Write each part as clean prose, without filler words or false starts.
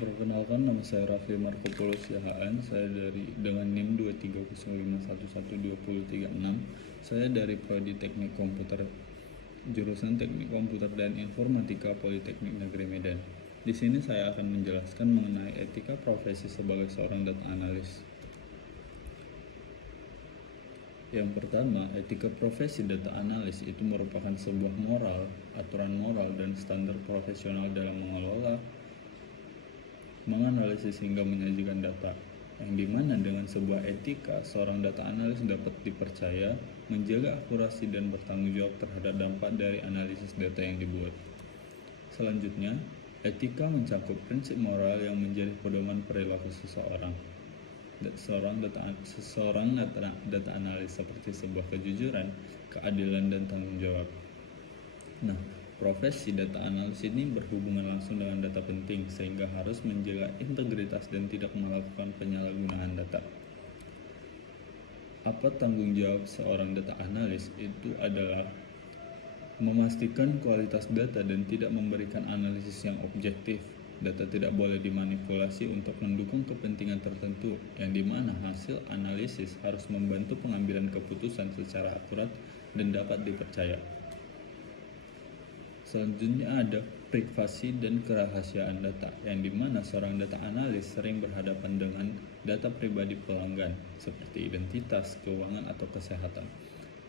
Perkenalkan, nama saya Raffi Marco Polo Siahaan. Saya dengan NIM 23051120336. Saya dari Prodi Teknik Komputer, jurusan Teknik Komputer dan Informatika Politeknik Negeri Medan. Di sini saya akan menjelaskan mengenai etika profesi sebagai seorang data analis. Yang pertama, etika profesi data analis itu merupakan sebuah moral, aturan moral, dan standar profesional dalam menganalisis hingga menyajikan data, yang dimana dengan sebuah etika, seorang data analis dapat dipercaya menjaga akurasi dan bertanggung jawab terhadap dampak dari analisis data yang dibuat. Selanjutnya, etika mencakup prinsip moral yang menjadi pedoman perilaku seseorang data analis, seperti sebuah kejujuran, keadilan, dan tanggung jawab. Nah, profesi data analis ini berhubungan langsung dengan data penting, sehingga harus menjaga integritas dan tidak melakukan penyalahgunaan data. Apa tanggung jawab seorang data analis? Itu adalah memastikan kualitas data dan tidak memberikan analisis yang objektif. Data tidak boleh dimanipulasi untuk mendukung kepentingan tertentu, yang dimana hasil analisis harus membantu pengambilan keputusan secara akurat dan dapat dipercaya. Selanjutnya ada privasi dan kerahasiaan data, yang dimana seorang data analis sering berhadapan dengan data pribadi pelanggan seperti identitas, keuangan, atau kesehatan.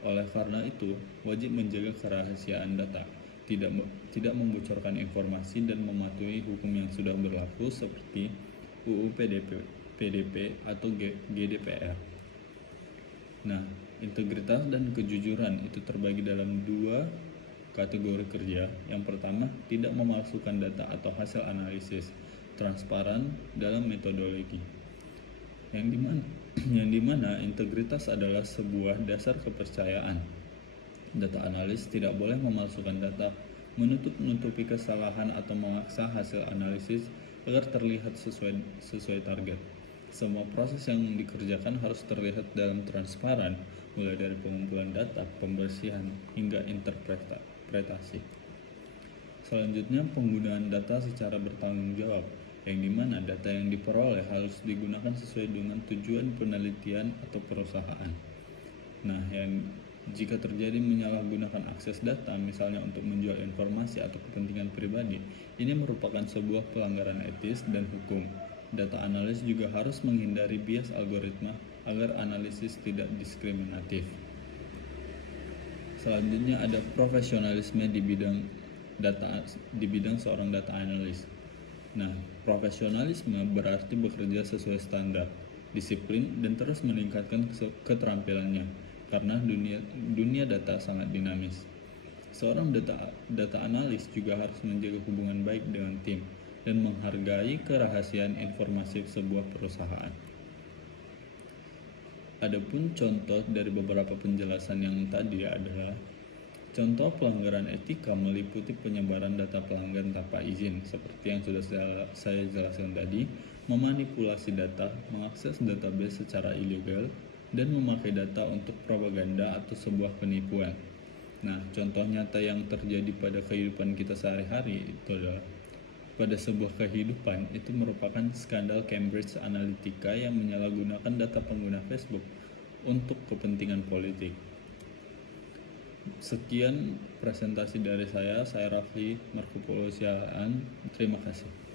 Oleh karena itu, wajib menjaga kerahasiaan data, tidak membocorkan informasi, dan mematuhi hukum yang sudah berlaku seperti UU PDP atau GDPR. Nah, integritas dan kejujuran itu terbagi dalam dua kategori kerja. Yang pertama, tidak memalsukan data atau hasil analisis, transparan dalam metodologi. Yang dimana integritas adalah sebuah dasar kepercayaan. Data analis tidak boleh memalsukan data, menutupi kesalahan, atau memaksa hasil analisis agar terlihat sesuai target. Semua proses yang dikerjakan harus terlihat dalam transparan, mulai dari pengumpulan data, pembersihan, hingga interpretasi. Selanjutnya, penggunaan data secara bertanggung jawab, yang dimana data yang diperoleh harus digunakan sesuai dengan tujuan penelitian atau perusahaan. Nah, jika terjadi menyalahgunakan akses data, misalnya untuk menjual informasi atau kepentingan pribadi, ini merupakan sebuah pelanggaran etis dan hukum. Data analis juga harus menghindari bias algoritma agar analisis tidak diskriminatif. Selanjutnya ada profesionalisme di bidang seorang data analis. Nah, profesionalisme berarti bekerja sesuai standar, disiplin, dan terus meningkatkan keterampilannya, karena dunia data sangat dinamis. Seorang data analis juga harus menjaga hubungan baik dengan tim dan menghargai kerahasiaan informasi sebuah perusahaan. Adapun contoh dari beberapa penjelasan yang tadi adalah contoh pelanggaran etika meliputi penyebaran data pelanggan tanpa izin, seperti yang sudah saya jelaskan tadi, memanipulasi data, mengakses database secara ilegal, dan memakai data untuk propaganda atau sebuah penipuan. Nah, contoh nyata yang terjadi pada kehidupan kita sehari-hari itu adalah pada sebuah kehidupan itu merupakan skandal Cambridge Analytica yang menyalahgunakan data pengguna Facebook untuk kepentingan politik. Sekian presentasi dari saya Raffi Marco Polo Siahaan. Terima kasih.